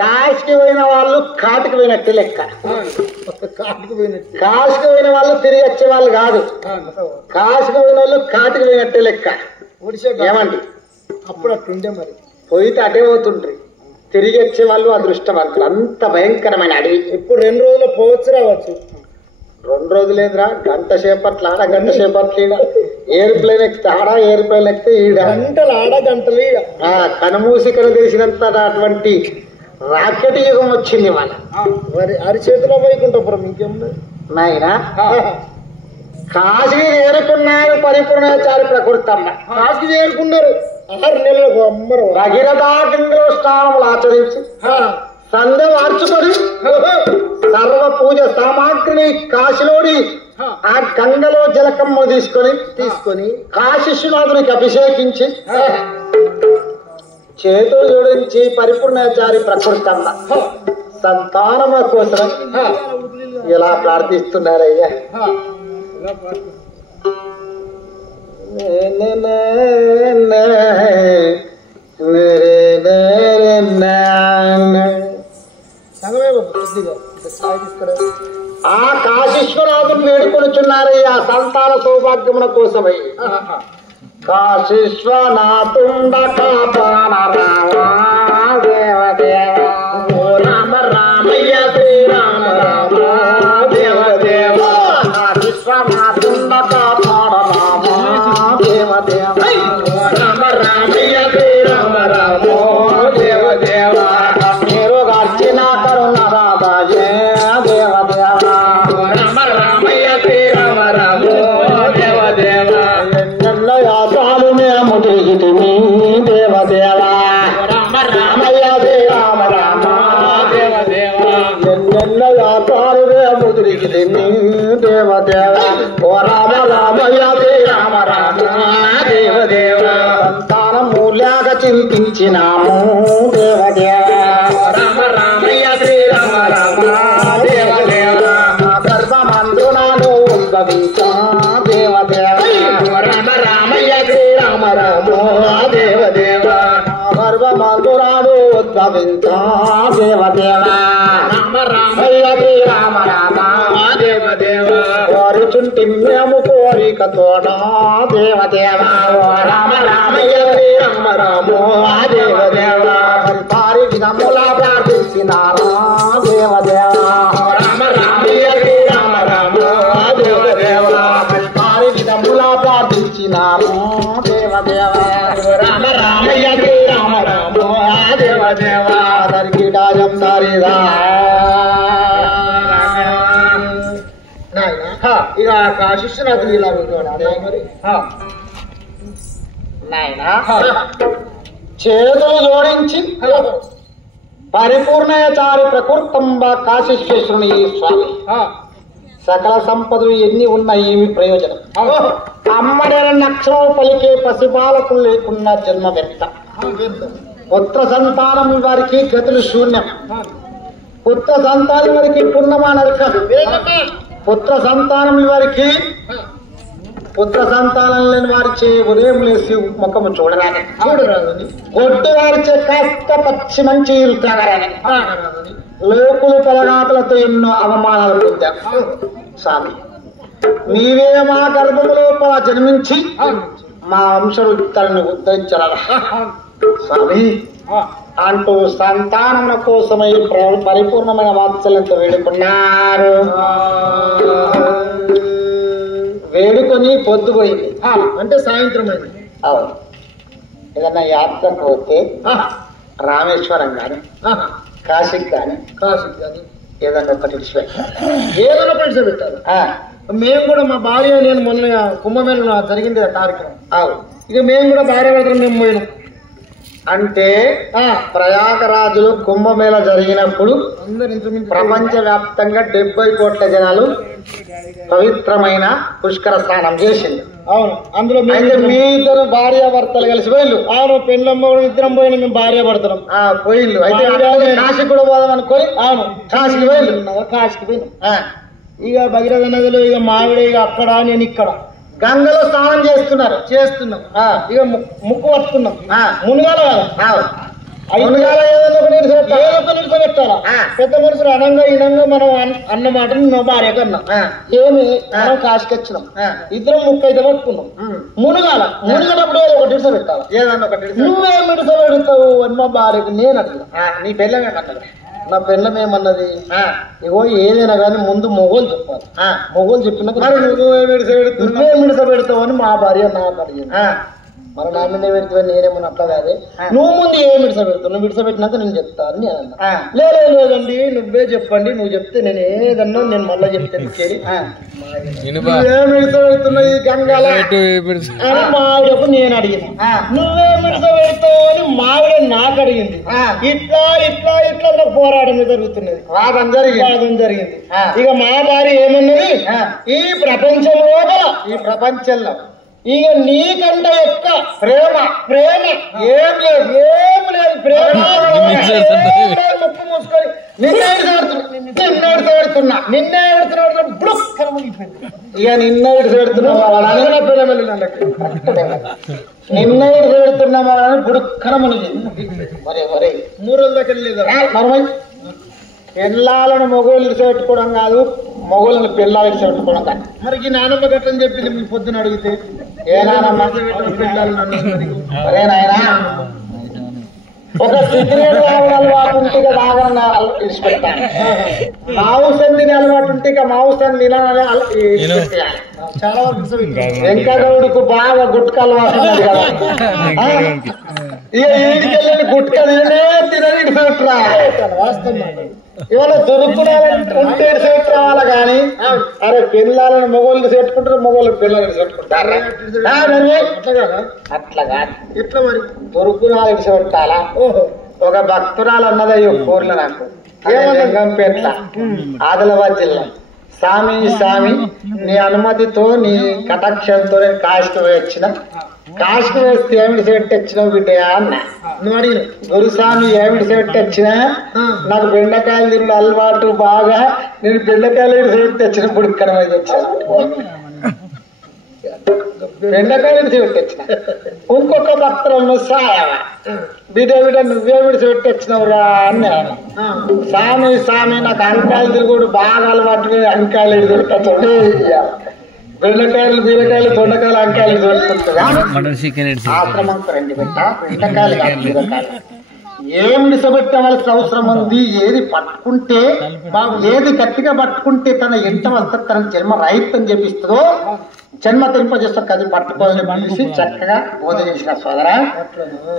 కాశీకి పోయిన వాళ్ళు కాటికి పోయినట్టే లెక్క. కాశీకి పోయిన వాళ్ళు తిరిగి వచ్చే వాళ్ళు కాదు. కాశీకి పోయిన వాళ్ళు కాటికి పోయినట్టే లెక్క. ఏమండి అప్పుడు అట్టుండే మరి పోయితే అటే పోతుండ్రి, తిరిగి వచ్చే వాళ్ళు అదృష్టవంతులు. అంత భయంకరమైన అడవి. ఇప్పుడు 2 రోజులు పోవచ్చు రావచ్చు. 2 రోజులేదురా, గంట సేపట్ల ఆడ, గంట సేపట్ల ఈడ. ఏరోప్లేన్ ఎక్కితే ఆడ, ఏరోప్లేన్ ఎక్కితే ఈడ. గంటలు ఆడ, గంటలు ఈడ. కనుమూసికలు తెలిసినంత అటువంటి రాకెట్ యుగం వచ్చింది మన. మరి అరిచేతిలో వైకుంఠపురం ఇంకేమున్నది నాయనా. కాశీ చేరుకున్నారు పరిపూర్ణాచారి ప్రకృతమ్మ. కాశీ చేరుకున్నారు 6 నెలలకు. అమ్మరు భగీరథాగ్నిలో స్నానములు ఆచరించి సంధ్య మార్చుకొని సర్వ పూజ సామాగ్రిని కాశీలోని ఆ గంగలో జలకమ్మ తీసుకొని కాశీశ్వనాథునికి అభిషేకించి చేతులు జోడించి పరిపూర్ణాచారి ప్రకృతమ్మ సంతానమ కోసం ఎలా ప్రార్థిస్తున్నారయ్యా. ఆ కాశీశ్వరనాథుని వేడుకొనుచున్నారయ్యా సంతాన సౌభాగ్యమున కోసమై. కాశీశ్వనాథుండ కాపాన దేవదేవ రామ రామయ్య శ్రీరామ రామ దేవదేవ. కాశీశ్వనాథుండ కాపాన రామ దేవదేవ రామ రామయ్య శ్రీరామ రామ దేవదేవ. మీరు గార్చిన కరుణ రాధాయ దేవదేవ రామ రామయ్య శ్రీరామ రామ దేవదేవ. ఎన్నెన్నో యాత్రలు మేము తిరిగితిమి దేవదేవ రామ రామయ్య శ్రీరామ రామ దేవదేవ. ఎన్నెన్నో యాత్రలు మేము తిరిగితిమి దేవదేవ ఓ రామ రామయ్య శ్రీరామ రామ దేవదేవ. సంతానం మూల్యాగ చింతించినాము దేవదేవ రామ రామయ్య శ్రీరామ రామ దేవదేవ. గర్భమందునాను ఉద్భవించా దేవదేవ రామ రామయ్య శ్రీరామ రామ దేవదేవ. గర్భమందునాను ఉద్భవించా దేవదేవ రామ రామయ్య శ్రీరామ రామ దేవదేవ. కోరుచుంటి మేము కోరికతోడ దేవదేవ రామ రామయ్య శ్రీరామ రామ దేవదేవ. పారి విధముల ప్రార్థించినారా దేవదేవ రామ రామయ్య శ్రీరామ రామ దేవదేవ. పారి విధముల ప్రార్థించినారా దేవదేవ రామ రామయ్య శ్రీరామ రామ దేవదేవ. దర్గిడాయం దారిదా ఇక కాశీశ్వనాథులు ఇలా ఉంటాడు మరి. నాయనా చేతులు జోడించి పరిపూర్ణాచారి ప్రకృతంబ కాశీశ్వేశ్వరుని స్వామి. సకల సంపదలు ఎన్ని ఉన్నా ఏమి ప్రయోజనం. అమ్మడైన అక్షరం పలికే పసిబాలకులు లేకున్నా జన్మ వ్యక్త. పుత్ర సంతానం వారికి గతులు శూన్యం. పుత్ర సంతానం వారికి పుణ్యమా నరకం. పుత్ర సంతానం వారికి పుత్ర సంతానం లేని వారిచే ఉదయం లేసి ముఖము చూడరాని కొట్టు వారిచే కాస్త పచ్చి మంచి తాగరాని లోకులు పెరగాటలతో ఎన్నో అవమానాలు పొందాం. స్వామి నీవే మా గర్భము లోపల జన్మించి మా వంశవృత్తాలను ఉద్ధరించాల స్వామి అంటూ సంతానముల కోసమై పరిపూర్ణమైన వాత్సల్యంతో వేడుకున్నారు. వేడుకొని పొద్దుపోయింది అంటే సాయంత్రం అయింది. అవును. ఏదన్నా యాత్రకు పోతే రామేశ్వరం కానీ కాశీకి కానీ ఏదన్నా ఒకటి ఏదైనా పరిచయం పెట్టారు. మేము కూడా మా భార్య నేను మొన్న కుంభమేళ జరిగింది కార్యక్రమం. ఇక మేము కూడా భార్య భర్తలు మేము పోయినాం. అంటే ప్రయాగరాజులో కుంభమేళ జరిగినప్పుడు ప్రపంచ వ్యాప్తంగా 70 కోట్ల జనాలు పవిత్రమైన పుష్కర స్నానం చేసింది. అవును. అందులో మీ ఇద్దరు భార్యాభర్తలు కలిసి పోయిల్లు. అవును. పెళ్ళమ్మ కూడా ఇద్దరం పోయిన మేము భార్యాభర్తలం పోయిల్లు. అయితే కాశీ కూడా పోదాం అనుకోని అవును కాశీకి పోయిల్లు. కాశీకి పోయినాం. ఇక భగీరథ నదిలో ఇక మావిడ ఇక అక్కడ నేను ఇక్కడ గంగలో స్నానం చేస్తున్నాం. ఇక ముక్కు పట్టుకున్నాం. మునుగాల కదా మునుగాల ఏదో ఒక నీరు పెట్టాలా పెద్ద మనుషులు అనంగా ఇనంగా మనం అన్న మాటలు నువ్వు భార్య కన్నా ఏమి మనం కాసుకొచ్చినాం ఇద్దరం ముక్క అయితే పట్టుకున్నాం మునగలప్పుడు ఏదో ఒకటి ఇడిస పెట్టాలా ఏదన్నా ఒకటి నువ్వేం ఇడిస పెడతావు అని మా భార్యకు నేను అట్లా నీ పెళ్ళమేమన్నది నా పెళ్ళమేమన్నది ఇగో ఏదైనా కానీ ముందు మొగోలు చెప్పాలి మొగోలు చెప్పినాక నువ్వేం ఇడిస పెడతావు అని మా భార్య నాకు అడిగింది మరి నా మీద పెడతావు నేనేమన్నా అట్లా కాదే నువ్వు ముందు ఏం విడిస పెడతావు నువ్వు విడిస పెట్టినాక నేను చెప్తా అని నేను అన్నా లేదండి నువ్వే చెప్పండి నువ్వు చెప్తే నేను ఏదన్నా నేను మళ్ళీ చెప్తాను ఏం విడిస పెడుతున్నా ఈ గంగాల అని మావిడకు నేను అడిగింది నువ్వేం విడిస పెడతావు అని మావిడ నాకు అడిగింది ఇట్లా ఇట్లా ఇట్లా నాకు పోరాటం జరుగుతున్నది వాదం జరిగింది ఇక మా భార్య ఏమన్నది ఈ ప్రపంచంలో ఇక నీకంటే యొక్క ప్రేమ ఏం లేదు ప్రేమ ముక్కు మూసుకొని నిన్నే పెడుతున్నా ఇక నిన్న పెడుతున్నా నిన్న పెడుతున్నా బుడుక్కనమని మరి 3 రోజుల దగ్గర లేదు పిల్లలను మొగోళ్ళు ఇడిచిపెట్టుకోవడం కాదు మొగోళ్ళని పిల్లలు ఇడిచిపెట్టుకోవడం కాదు మరి ఈ నానమ్మ గట్టని చెప్పింది మీ పొద్దున అడిగితే ఏ నానమ్మ అరే నాయనా ఒక సిగరెట్ అలవాటు ఉంటే ఇక బాగా ఇడిచిపెట్టాను మాంసం తినే అలవాటు ఉంటే ఇక మాంసం తినాలని ఇడిచిపెట్టాలి చాలా వరకు వెంకటగౌడికి బాగా గుట్క అలవాటు ఉంది కదా ఇక ఈడికెళ్ళి గుట్క తినని ఇడిచిపెట్టరా వాస్తవం ఇవాళ దొరుకుతుంటే రావాలా కానీ అరే పిల్లలను మొగోళ్ళు చేట్టుకుంటారు మొగోళ్ళు పిల్లలు చేట్టుకుంటారా అట్లా కాదు ఇట్లా మరి దొరుకునాలు ఇడిచిపెట్టాలా ఒక భక్తురాలు అన్నదయ్యో కూరలు నాకు లింగంపేట్ల ఆదిలాబాద్ జిల్లా స్వామి నీ అనుమతితో నీ కటాక్షంతో నేను కాశీకి వచ్చిన కాశీకి వేస్తే ఏమిటి సెట్ వచ్చినావు బిడ్డ అన్న నువ్వు అడిగిన గురుస్వామి ఏమిటి సెట్ వచ్చినా నాకు బెండకాయలు తిన్న అలవాటు బాగా నేను బెండకాయలు సెట్ తెచ్చినప్పుడు ఇక్కడ వచ్చాను బెండకాయలు సెట్ వచ్చిన ఇంకొక భక్తులను సాయవా బిడ్డ నువ్వేమిడి సెట్ వచ్చినవురా అని స్వామి నాకు అంకాయలు తిరుగుడు బాగా అలవాటు అంకాయలు తిరుగుతాడు బెండకాయలు బీరకాయలు దొండకాయలు అంకాయలు దొరుకుతుంటా ఆశ్రమం రండి బిడ్డ బెండకాయలు కాదు బీరకాయలు ఏం నిసబెట్టవలసిన అవసరం ఉంది ఏది పట్టుకుంటే ఏది గట్టిగా పట్టుకుంటే తన ఎంత వస్తే తన జన్మ రైతం చేపిస్తుందో జన్మ తెంపజేస్తా కది పట్టుకోవాలని మనిషి చక్కగా బోధ చేసిన సోదరా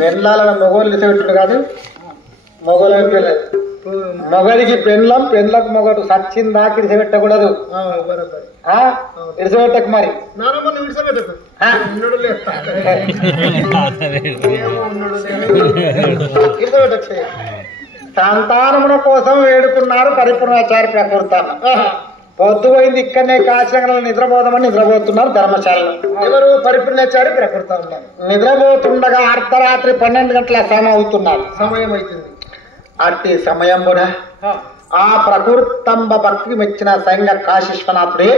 పెళ్ళాలను మొగోళ్ళు నిసబెట్టుడు కాదు మొగోళ్ళని పెళ్ళదు మొగడికి పెళ్ళకు మొగడు సచ్చిన దాకా ఇడిసబెట్టకూడదు ఇడిసబెట్టకు మరి సంతానముల కోసం వేడుకున్నారు పరిపూర్ణాచారి ప్రకృతాన్ని పొద్దుపోయింది ఇక్కడనే కాశీనగరంలో నిద్రపోదామని నిద్రపోతున్నారు ధర్మశాలలో ఎవరు పరిపూర్ణాచారి ప్రకృత ఉన్నారు నిద్రపోతుండగా అర్ధరాత్రి 12 గంటల సమయం అవుతుంది అట్టి సమయం కూడా ఆ ప్రకృతంబ భక్తికి మెచ్చిన సంఘ కాశీశ్వనాథుడే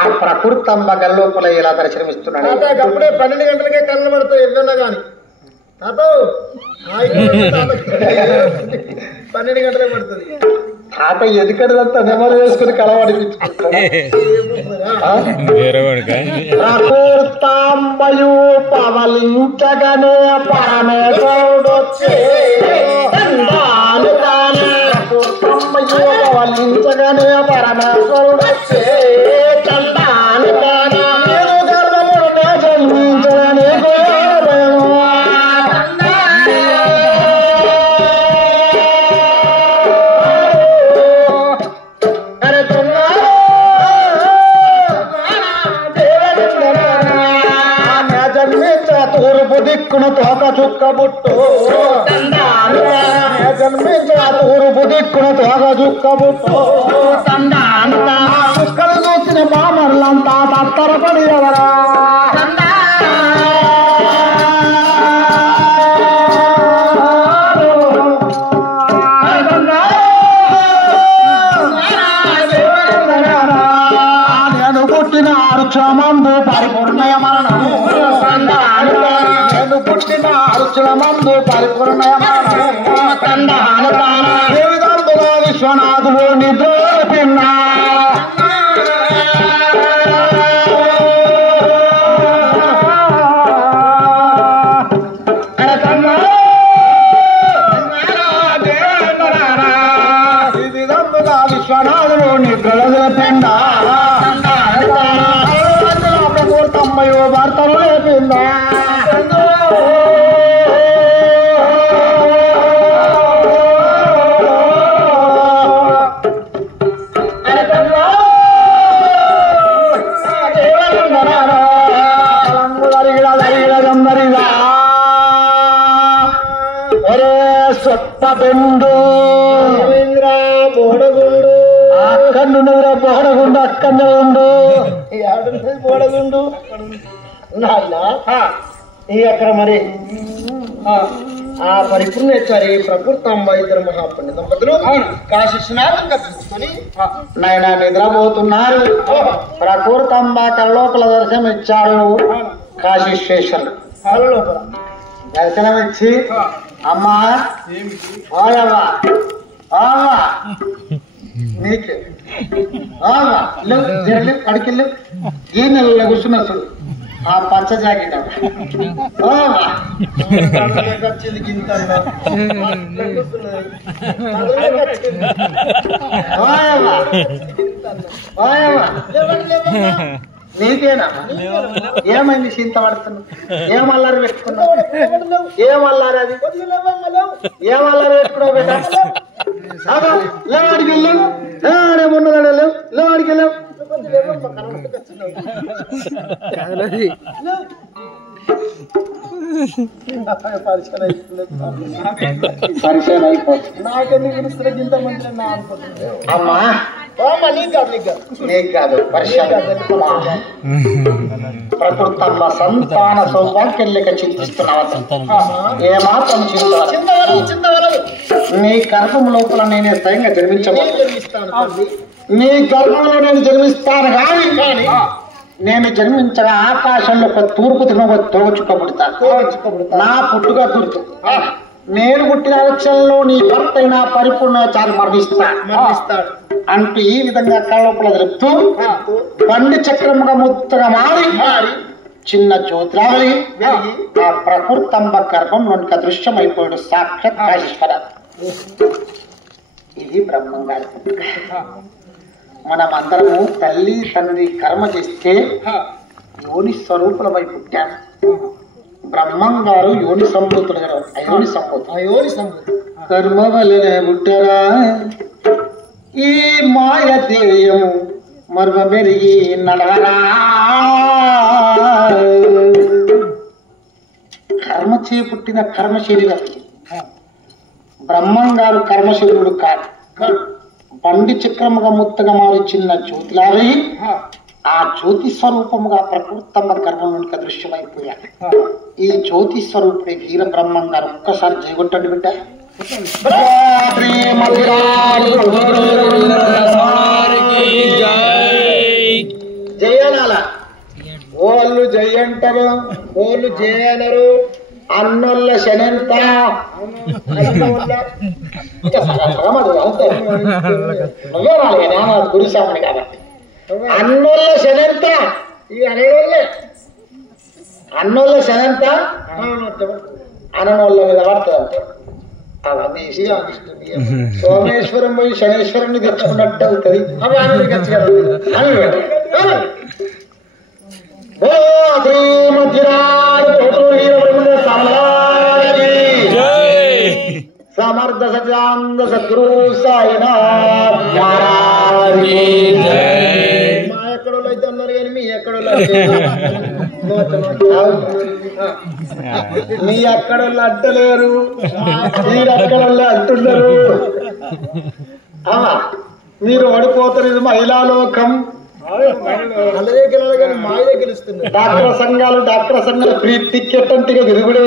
ఆ ప్రకృతంబ గల్లోపల ఇలా దర్శనమిస్తున్నాడు అప్పుడే 12 గంటలకే కళ్ళు పడతాయి ఎన్నన్నా గాని 12 గంటలే పడుతుంది తాత ఎదుకడంతా నెమరు వేసుకుని కలవాడిపించుకుంటాడు ప్రకృతాంబయు పవలించగనే పరమేశ్వరుడొచ్చే పవలించగనే పరమేశ్వరుడొచ్చే చందాను కానా గర్భమునే జన్మించగనే తూర్పు దిక్కును తోక చుక్క బుట్టు జన్మించిన తూర్పు దిక్కును తోక చుక్క బుట్టు చుక్కలు చూసిన బామర్లంతా తత్తరపడి ఎవరా నేను పుట్టిన అరుక్షమందు పరిపూర్ణయమరణము నేను పుట్టిన అరుక్షమందు పరిపూర్ణయమరణము ఏ విధంగా విశ్వనాథుడు నిద్రల పిండ తమ్మయో భర్తలు లేపిందా బెండు బోడగుండు అక్కడున్నదిరా బోడగుండు అక్కడనే ఉండు ఏడుంటది బోడగుండు నాయన అక్కడ మరి ఆ పరిపూర్ణ వచ్చారు ప్రకృతి అమ్మ ఇద్దరు మహాపుణ్య దంపతులు కాశీ స్నానం కట్టుకుని నాయన నిద్రపోతున్నారు ప్రకృతి అమ్మ కళ్ళలోపల దర్శనం ఇచ్చారు కాశీ స్టేషన్ లోపల దర్శనం ఇచ్చి అమ్మా ఓయవ్వా నీకే అడికెళ్ళు ఈ నెలలో కూర్చున్నా చూడు ఆ పచ్చ జాకెట్ వచ్చింది గింత నీకేనా ఏమైంది చింత పడుతున్నావు ఏమల్లారు పెట్టుకున్నావు ఏమల్లారు అది ఏమల్లారు పెట్టుకున్నావు బిడ్డ లేవాడికి వెళ్ళావు ఉన్నదాడు లేవు లేవాడికి వెళ్ళావు పరిచయం అయిపోతుంది నాకెందుకు పిలుస్తున్నా ఇంత మంది అమ్మా నీకు కాదు ప్రకృతమ్మ సంతాన సౌభాగ్యలేక చింతిస్తున్నావు ఏమాత్రం చింతవలదు నీ గర్భం లోపల నేనే స్వయంగా జన్మించబోతాను నీ గర్భంలో నేను జన్మిస్తాను కానీ నేను జన్మించగా ఆకాశంలో ఒక తూర్పు తినగ తోచుకోబడతాను నా పుట్టుగా గుర్తు నేను పుట్టిన వచ్చంలో నీ భర్త అయినా పరిపూర్ణాచారి మరణిస్తాడు అంటూ ఈ విధంగా కళ్ళలోపల జరుపుతూ బండి చక్రముగా ముత్తగా మారి చిన్న జ్యోతిరావలి ఆ ప్రకృతంబ గర్భంలోనికి అదృశ్యమైపోయాడు సాక్షాత్ కాశీశ్వర ఇది బ్రహ్మంగారి మనమందరము తల్లి తండ్రి కర్మ చేస్తే యోని స్వరూపులమై పుట్టాను బ్రహ్మం గారు యోని సంభూతుడు గారు అయోని సంభూతుడు కర్మ వలనే పుట్టరా ఈ మాయ దేయము మర్మ మెరిగి నడవరా కర్మ చేపుట్టిన కర్మ శరీరం బ్రహ్మం గారు కర్మశరీరుడు కాదు బండి చక్రముగా ముత్తగా మారి చిన్న జ్యోతిలారి ఆ జ్యోతి స్వరూపముగా ప్రకృతమ్మ గర్భంలోనికి అదృశ్యమైపోయాడు ఈ జ్యోతి స్వరూపుడే వీర బ్రహ్మం గారు ఒక్కసారి జయగొట్టండి బిడ్డ జయనాల ఓళ్ళు జయ అంటారు ఓళ్ళు జయ అనరు అన్నోళ్ళ శనంత నువ్వే వాళ్ళకి నేను గురిసామని కాబట్టి అన్నోళ్ళ శనంత ఇవి అనేవాళ్ళే అన్నోళ్ళ శనంత అననోళ్ళ మీద పడుతుంది అవన్నీ సోమేశ్వరం పోయి శనేశ్వరుని తెచ్చుకున్నట్టు అవుతుంది అవి సమర్థ సజాంద సద్గురు సాయినాథ్ మా ఎక్కడోళ్ళు అయితే ఉన్నారు కానీ మీ ఎక్కడోళ్ళు మీ ఎక్కడోళ్ళు అంటలేరు మీరు ఎక్కడోళ్ళు అంటున్నారు మీరు ఓడిపోతారు ఇది మహిళా లోకం డాక్టర్ సంఘాలు ఫ్రీ టికెట్ అంటే తిరుగుడే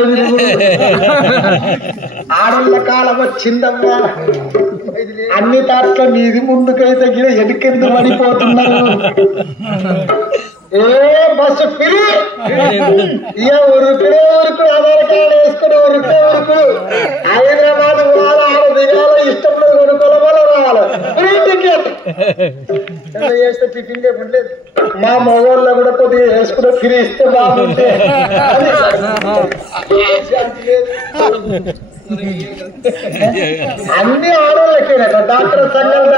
ఆడళ్ళ కాలం వచ్చిందమ్మా అన్ని తాట్ల మీది ముందుకైతే ఎదుకెందుకు పడిపోతున్నారు ఏ బస్సు ఫ్రీ ఇక ఉరుకుడే ఉరుకుడు ఆధార్ కార్డు వేసుకుని ఉరుకుడే ఉరుకుడు హైదరాబాద్ పోవాలి ఆడ దిగాలో ఇష్టంలో కొనుక్కోవాలి రావాలి ఫ్రీ టికెట్ చేస్తే టిఫిన్ లేదు మా మొగోళ్ళ కూడా కొద్దిగా వేసుకుని ఫ్రీ ఇస్తే బాగుంటే అన్ని ఆడవాళ్ళకేనట డాక్టర్ సంఘాలు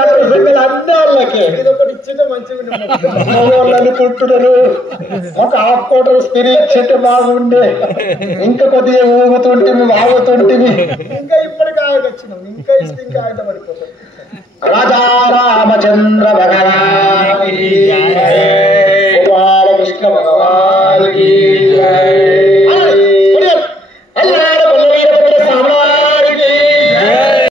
అన్ని వాళ్ళకే ఇది ఒకటి ఇచ్చింటే మంచిగా వాళ్ళు అనుకుంటున్నారు ఒక హాఫ్ కోటర్ స్త్రీ ఇచ్చేటే బాగుండే ఇంకా కొద్దిగా ఊగుతుంటే ఆగుతుంటే ఇంకా ఇప్పటికి ఆగొచ్చినాం ఇంకా ఇస్తే ఇంకా ఆయుధ పడిపోతాం రాజా రామచంద్ర భగవాన్